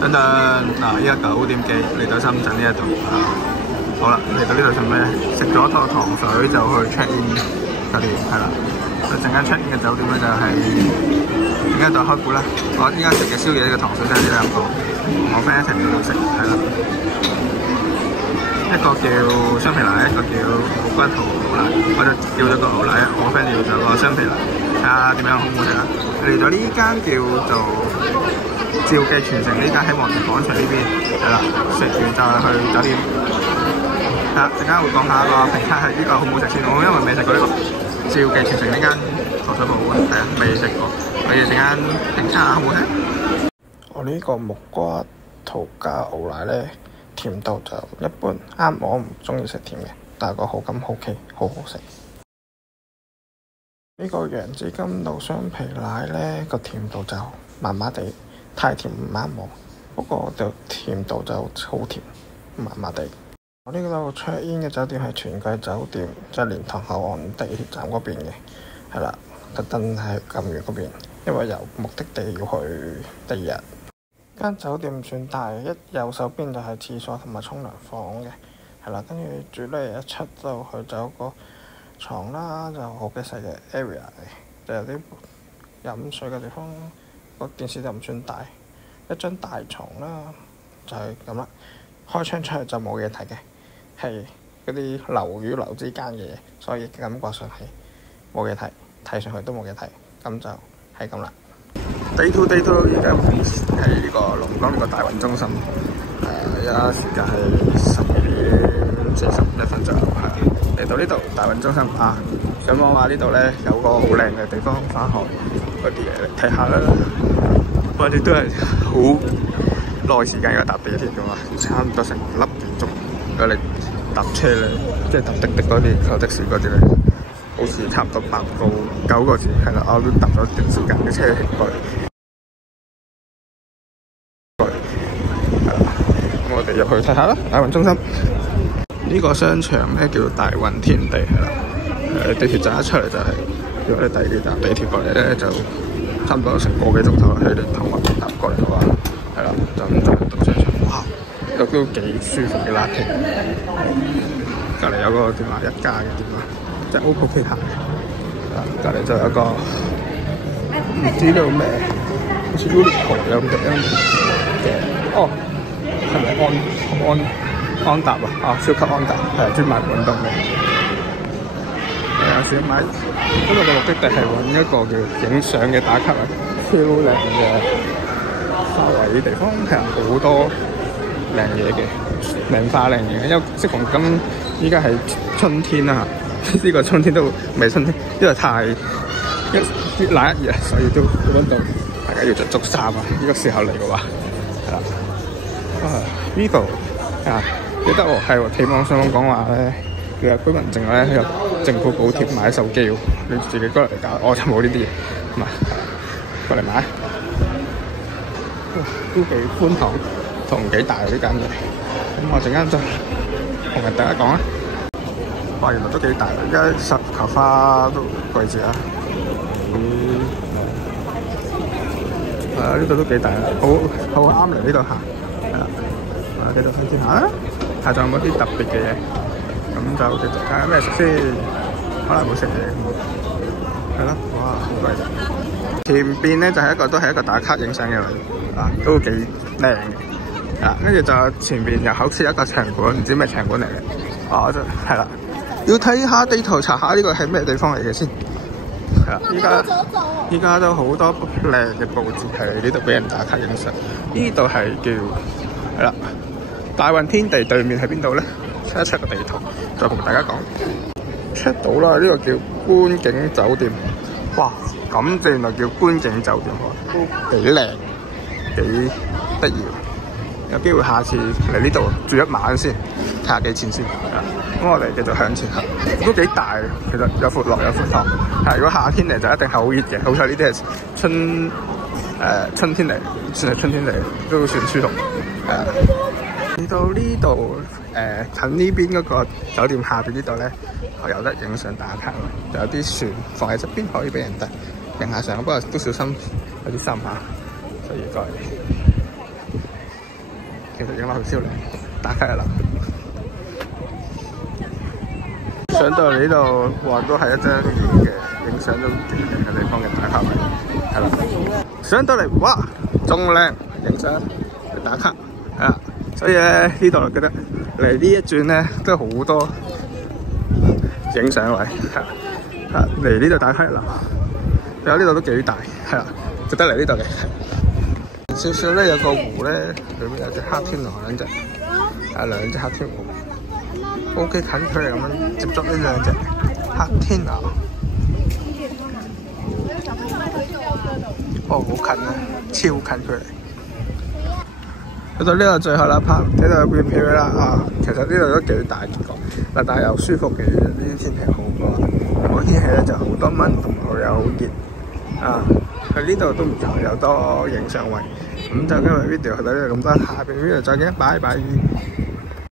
等等嗱，依家9點幾嚟到深圳呢一度好啦，嚟到呢度做咩？食咗個糖水就去 check in 酒店，係啦。陣間 check in 嘅酒店咧就係點解就開估啦？我依家食嘅宵夜嘅糖水就係呢兩個，我 friend 一齊嚟度食，係啦。一個叫雙皮奶，一個叫冇骨頭牛奶，我就叫咗個牛奶，我 friend 叫咗個雙皮奶，睇下點樣好唔好食啦。嚟咗呢間叫做趙記傳承，呢間喺皇田廣場呢邊，係啦。食完就係去酒店。係啦，陣間會講下個評價係呢個好唔好食先。我因為未食過呢個趙記傳承呢間糖水鋪啊，係啊，未食過，所以陣間評價下好唔好食。我呢個木瓜桃加牛奶咧，甜度就一般，啱我唔中意食甜嘅，但係個口感 OK，好好食。呢個楊枝甘露雙皮奶咧，個甜度就麻麻地，太甜唔啱我，不過就甜度就好甜，麻麻地。我呢度 check in 嘅酒店係全季酒店，即係蓮塘口岸地鐵站嗰邊嘅，係啦，特登喺咁遠嗰邊，因為由目的地要去第二日。間酒店唔算大，一右手邊就係廁所同埋沖涼房嘅，係啦，跟住住咧一出就去就有個床啦，就好幾細嘅 area 嚟，就有啲飲水嘅地方，個電視就唔算大，一張大床啦，就係咁啦。開窗出去就冇嘢睇嘅，係嗰啲樓與樓之間嘅嘢，所以感覺上係冇嘢睇，睇上去都冇嘢睇，咁就係咁啦。Day two 而家係呢個龍崗呢個大運中心，而家時間係12:41左右，係嚟到呢度大運中心啊！上網話呢度咧有個好靚嘅地方返學嗰啲嘢嚟睇下啦。我哋都係好耐時間要搭地鐵㗎嘛，差唔多成粒幾鐘。如果你搭車咧，即係搭滴滴嗰啲、坐的士嗰啲咧，好似差唔多8到9個字，係啦，我都搭咗段時間嘅車過嚟。咁我哋入去睇下啦，大運中心呢個商場咧叫大運天地，係啦。地鐵站一出嚟就係，如果你第2站地鐵過嚟咧，就差唔多成個幾鐘頭喺蓮塘嗰邊搭過嚟嘅話，係啦，就咁就到商場。哇！呢度都幾舒服嘅 lucky。隔離有個電話1家嘅電話，即係 OPPO Kita。隔離就有一個唔知叫咩，好似 Uniqlo 有咁嘅，哦，係咪安踏啊？超級安踏係專賣運動嘅。有時買，因為個目的地係揾一個叫影相嘅打卡位，超靚嘅花卉地方，係好多靚嘢嘅，靚花靚嘢。因為適逢今依家係春天啦，呢個春天都未春天，因為太越冷一熱，所以都溫度大家要着足衫啊！呢個時候嚟嘅話，係啦。呢度記得喎，係喎，睇網上講話咧，佢有居民證咧，有政府補貼買手機喎，你自己過嚟搞，我就冇呢啲嘢，咁過嚟買，都幾寬敞同幾大呢間嘢，咁我陣間就同大家講啊，哇，原來都幾大，而家10球花都季節啊，呢度都幾大，好啱嚟呢度行，係啦，繼續睇下啦，睇仲有冇啲特別嘅嘢。咁就繼續睇下咩食先，可能冇食嘢，係咯，哇，好貴！前邊咧就係都係一個打卡影相嘅位，都幾靚嘅，跟住就前邊又好似一個場館，唔知咩場館嚟嘅，就係啦，要睇下地圖查下呢個係咩地方嚟嘅先，係啦，依家都好多靚嘅佈置喺呢度俾人打卡影相，呢度係叫係啦，大運天地對面喺邊度咧？出一出個地圖，再同大家講。出到啦，呢個叫觀景酒店。哇，咁正就叫觀景酒店喎，都幾靚，幾得意。有機會下次嚟呢度住一晚先，睇下幾錢先。咁我哋繼續向前行，都幾大，其實有闊落有闊闊。如果夏天嚟就一定係好熱嘅，好彩呢啲係春天嚟，算係春天嚟，都算舒服。嚟到呢度近呢邊嗰個酒店下邊呢度咧，我有得影相打卡喎，就有啲船放喺側邊可以俾人影下相，不過都小心有啲深下，所以過嚟其實影落去超靚，打卡啦。上到嚟呢度，哇，都係一張影嘅，影相都幾靚嘅地方嘅打卡位，係啦。上到嚟，哇，仲靚，影相去打卡，係啦。所以咧呢度我覺得嚟呢一轉咧都好多影相位，嚟呢度打卡啦。有呢度都幾大，係啦，值得嚟呢度嘅。少少咧有個湖咧，裏面有隻黑天鵝兩隻，兩隻黑天鵝 ，OK 近距離咁樣接觸呢兩隻黑天鵝。哦，好近啊，超近距離。去到呢度最後啦 part， 呢度變漂啦啊！其實呢度都幾大個，但係又舒服嘅，呢啲天氣好嘅。個天氣咧就好多蚊同埋又好熱啊！去呢度都唔錯，有多影相位。咁就今日 video 去到呢度咁多，下邊 video 再見，拜拜。